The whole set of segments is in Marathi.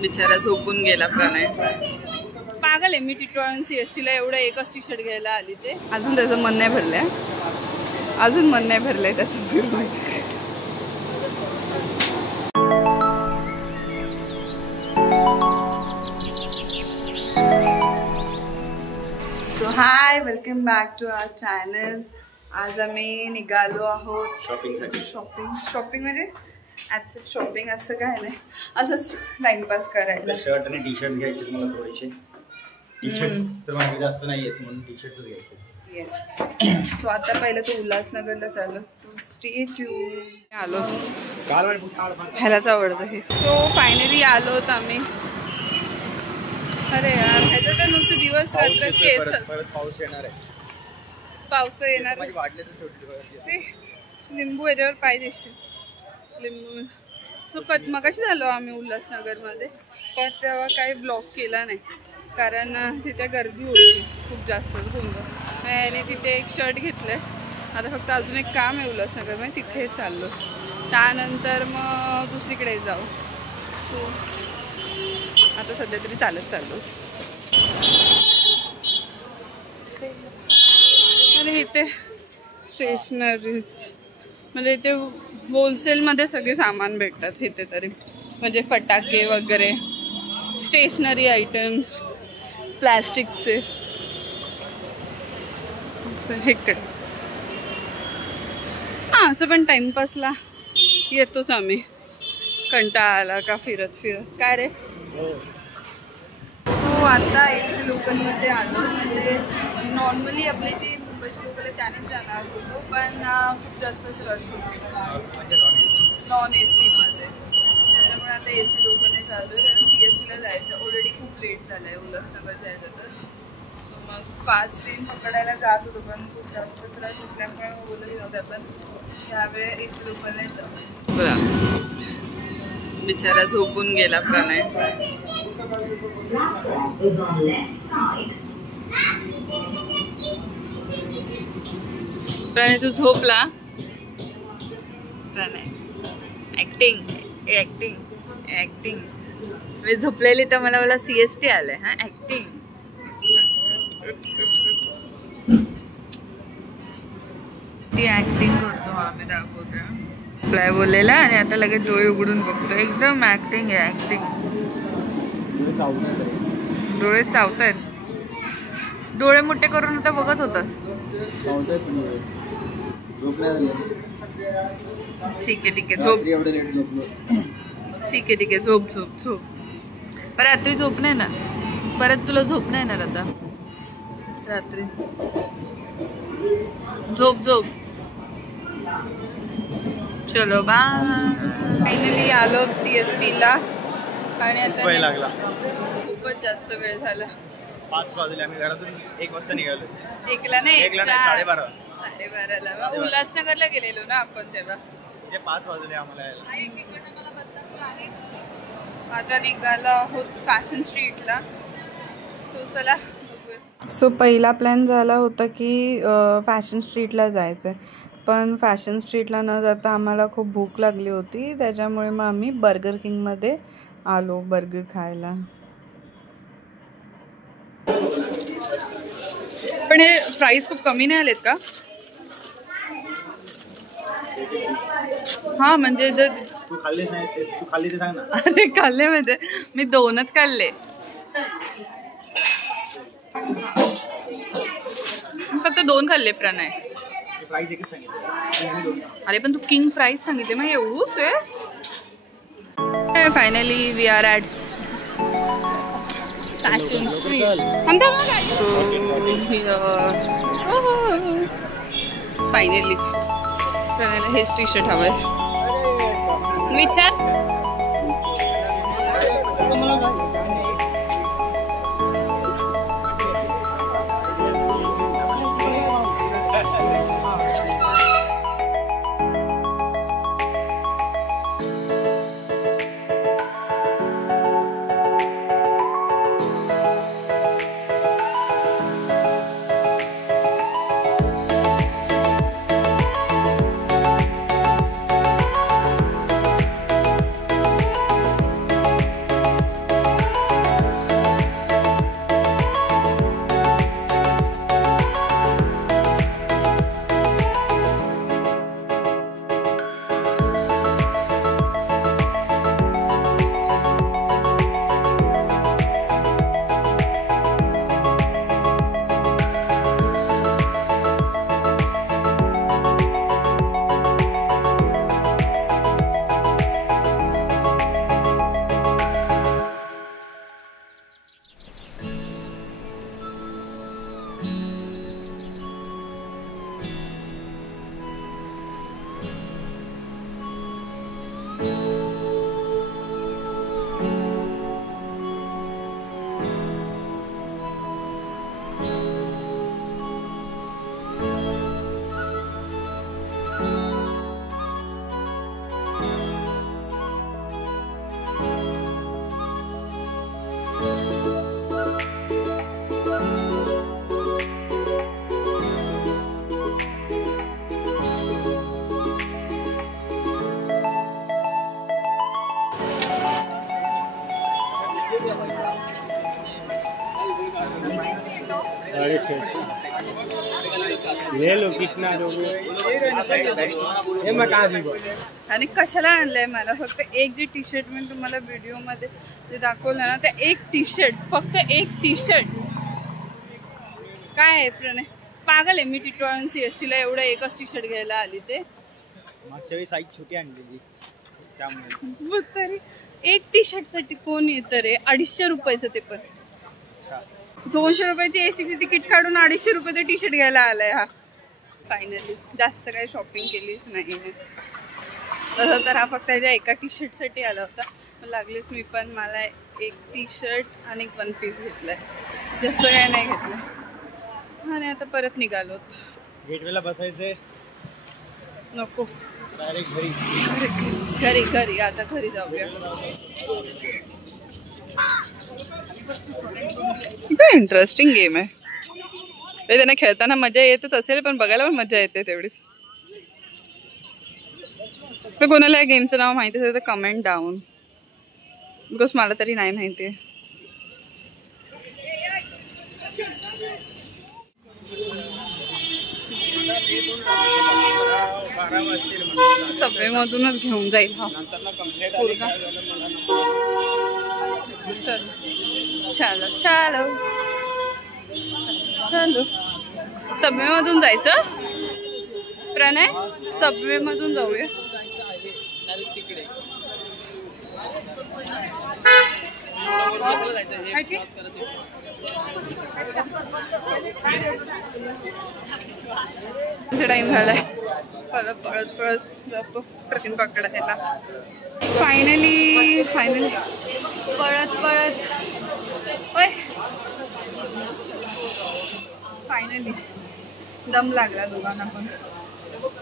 बिचारा झोपून गेला प्रणय. पागल आहे. मी टिटवाळून CST ला एवढं एकच टी-शर्ट घ्यायला आली ते. अजून त्याचं मन नाही भरलंय. अजून मन नाही भरलंय त्याचं फिरून. So hi, welcome back to our channel. आज आम्ही निघालो आहोत शॉपिंगसाठी. शॉपिंग म्हणजे ॲक्सेट शॉपिंग असं काय नाही, असंच टाइमपास करायला. शर्ट आणि टी-शर्ट घ्यायचे मला थोडेसे. टी-शर्ट्स तर मला जास्त नाही आहेत म्हणून टी-शर्ट्सच घ्यायचे. येस. सो आता पहिलं तो उल्हासनगरला चाललो. तो स्टे ट्यून. आलो ह्यालाच आवडतं हे. सो फायनली आलोत आम्ही. अरे यार, ह्याचं तर नुसतं दिवस रात्र केस. परत पाऊस येणार आहे. पाऊस तर येणार. ते लिंबू याच्यावर पाहिजे लिंबू. सो मगाशी झालो आम्ही उल्हासनगरमध्ये, पण तेव्हा काही ब्लॉक केला नाही कारण तिथे गर्दी होती खूप जास्त. आणि तिथे एक शर्ट घेतलंय. आता फक्त अजून एक काम आहे उल्हासनगरमध्ये, तिथे चाललो. त्यानंतर मग दुसरीकडे जाऊ. सो आता सध्या तरी चालत चाललो. आणि इथे स्टेशनरीज म्हणजे इथे होलसेलमध्ये सगळे सामान भेटतात इथे तरी. म्हणजे फटाके वगैरे, स्टेशनरी आयटम्स, प्लॅस्टिकचे. इकडे हां, असं पण टाइमपासला येतोच आम्ही. कंटाळा आला का फिरत काय रे. सो आता AC लोकलमध्ये आलो. म्हणजे नॉर्मली आपले जे मुंबईचे लोकल आहे त्यानेच जाणार होतो, पण खूप जास्तच रश होतो नॉन ACमध्ये. त्याच्यामुळे आता AC लोकलने चालू आहे. CST ला जायचं. ऑलरेडी खूप लेट झालं आहे उल्हासनगरच्या ह्याच्यात. सो मग फास्ट ट्रेन पकडायला जात होतो, पण खूप जास्त त्रास असल्यामुळे बोलतही नव्हतं. पण ह्यावेळी AC लोकलने जाऊ. बिचारा झोपून गेला प्रणय. प्रणय तू झोपला. प्रणय ऍक्टिंग मी झोपलेली तर मला CST आलंय. हा ऍक्टिंग. ती ऍक्टिंग करतो आम्ही दाखवतो. काय बोललेला आणि आता लगेच डोळे उघडून बघतो. एकदम ऍक्टिंग आहे, ऍक्टिंग. डोळे चावतायत. डोळे मोठे करून आता बघत होतास. ठीक आहे झोप. ठीक आहे झोप. पण रात्री झोप नाही ना. परत तुला झोप नाही येणार आता रात्री. झोप. चलो बाय. फायनली आलो CST ला. आणि आता लागला. खूपच जास्त वेळ झाला. 5 वाजले. आम्ही घरातून 1 वाजता निघालो. 1ला नाही 12:30 उल्हासनगरला गेलेलो ना आपण तेव्हा. म्हणजे 5 वाजले आम्हाला यायला. आता निघालो आहोत फॅशन स्ट्रीटला. सो चला. सो पहिला प्लॅन झाला होता की फॅशन स्ट्रीटला जायचं, पण फॅशन स्ट्रीटला न जाता आम्हाला खूप भूक लागली होती. त्याच्यामुळे मग आम्ही बर्गर किंगमध्ये आलो बर्गर खायला. पण हे प्राइस खूप कमी नाही आलेत का? हा म्हणजे जर तू खाल्लेच नाही, तू खाल्ली ते सांग ना. अरे खाल्ले म्हणजे मी 2च खाल्ले. फक्त 2 खाल्ले प्रणय. प्राइस एकच सांगितलं. अरे पण तू किंग प्राइस सांगितले मग एवढंच आहे. Finally we are at fashion street. Finally प्रणयला हेच टी-शर्ट हवंय. विचार. ले लो कितना आणि कशाला आणलंय मला फक्त एक जे टी शर्ट मी तुम्हाला व्हिडिओ मध्ये जे दाखवलं ना ते एक टी शर्ट फक्त एक टी शर्ट काय आहे प्रणय पागल आहे मी टिटवाळून CST ला एवढं एकच टी शर्ट घ्यायला आली ते मागच्या वेळी साईज छोटी आणलेली त्यामुळे तरी एक टी शर्ट साठी कोण येतं रे 250 रुपयाचं ते पण 200 रुपयाची AC ची तिकीट काढून 250 रुपयाचं टी शर्ट घ्यायला आलाय हा फायनली जास्त काही शॉपिंग केलीच नाही तसं तर हा फक्त त्याच्या एका टी शर्ट साठी आला होता लागलीच मी पण मला एक टी शर्ट आणि एक 1 पीस घेतलाय जास्त काही नाही घेतलंय आणि आता परत निघालोत गेटवेला बसायचंय नको डायरेक्ट घरी घरी आता घरी जाऊया इंटरेस्टिंग गेम आहे त्यांना खेळताना मजा येतच असेल पण बघायला पण मजा येते तेवढीच पण कोणाला या गेमचं नाव माहिती असेल तर कमेंट डाऊन बिकॉज मला तरी नाही माहिती सबवे मधूनच घेऊन जाईल हा चलो चलो चलो सबवे मधून जायचं प्रणय सबवे मधून जाऊया टाइम झालाय पळत पळत पळत जातो प्रतिम पकडायला फायनली पळत पळत ओय फायनली दम लागला दोघांना पण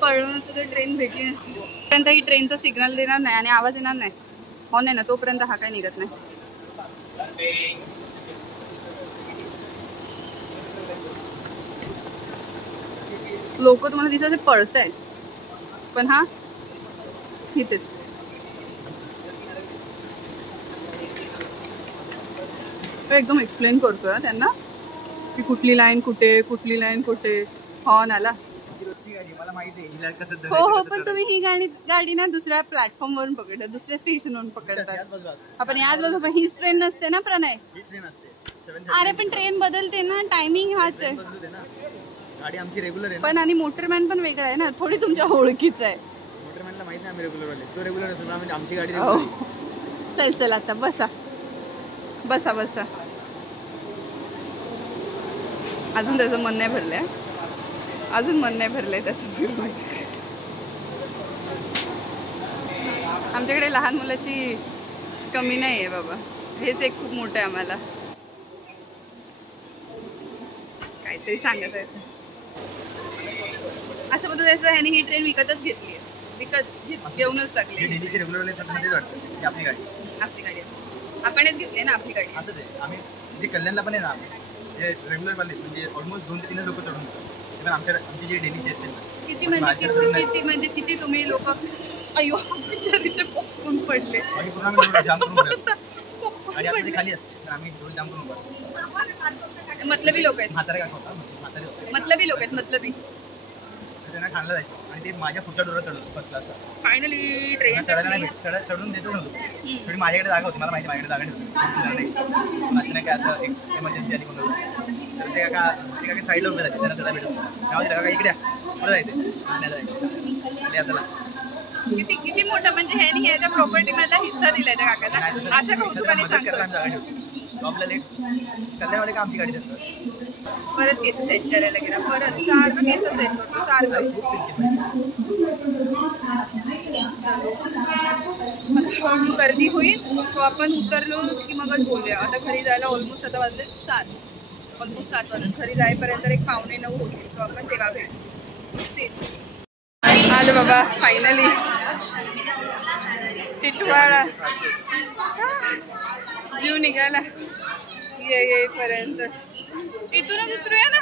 पळून सुद्धा ट्रेन भेटली नसती तोपर्यंत ही ट्रेनचा सिग्नल देणार नाही आणि आवाज येणार नाही हो नाही ना तोपर्यंत हा काय निघत नाही लोक तुम्हाला तिथे पळत आहेत पण हा इथेच एकदम एक्सप्लेन करतोय त्यांना की कुठली लाईन कुठे हॉर्न आला हो पण तुम्ही ही गाडी ना दुसऱ्या प्लॅटफॉर्म वरून पकडता दुसऱ्या स्टेशन वरून पकडतात आपण याच बाजू हीच ट्रेन नसते ना प्रणय अरे पण ट्रेन बदलते ना टायमिंग हाच आहे गाडी आमची रेग्युलर आहे पण आणि मोटरमॅन पण वेगळा आहे ना थोडी तुमच्या ओळखीच आहे मोटरमॅनला माहित नाही आम्ही रेग्युलर वाले तो रेग्युलर असेल म्हणजे आमची गाडी चल आता बसा अजून त्याचं मन नाही भरलंय त्याचं फिरून आमच्याकडे लहान मुलाची कमी नाही आहे बाबा हेच एक खूप मोठं आहे आम्हाला काहीतरी सांगत आहे असं बोलतो त्याचं ह्याने ही ट्रेन विकतच घेतली घेऊनच टाकली आपली गाडी आपणच घेतली ना आपली गाडी असंच आहे आम्ही जे कल्याणला पण आहे ना जे रेग्युलर वाले म्हणजे ऑलमोस्ट 2 ते 3 लोक चढून पण आमची जे डेलीचे आहेत किती तुम्ही लोक अयो बिचारीचे कोकून पडले आणि आपली खाली असते तर आम्ही थोडं जाम करून बसतो मतलबी लोक आहेत मतलबी लोक आहेत त्यांना खाल्लं जायचं आणि ते माझ्या पुढच्या डोरात चढवतो फर्स्ट क्लासला फायनली ट्रेन चढून देतो नव्हतो थोडी माझ्याकडे जागा होती मला माहिती माझ्याकडे जागा नव्हती नाही काय असं एक एमर्जन्सी आली कोण तर ते काका साईडला उभे राहते त्यांना चढा भेटतो गाव दिला काका इकडे पुढे जायचं चला किती मोठं म्हणजे ह्यानी ह्याच्या प्रॉपर्टी मधला हिस्सा दिलाय त्या काकांना असं कौतुकाने सांगतो आपल्या लेट कल्याणवाले का आमची गाडी देतात परत केस सेट करायला गेला परत सारखं केस सेट करतो सारखं हळूहळू गर्दी होईल सो आपण उतरलो की मगच बोलूया आता घरी जायला ऑलमोस्ट आता वाजले 7 वाजले घरी जाईपर्यंत एक 8:45 होतील सो आपण तेव्हा भेटू आलो बाबा फायनली टिटवाळा व्ह्यू निघाला येईपर्यंत इथूनच उतरूया ना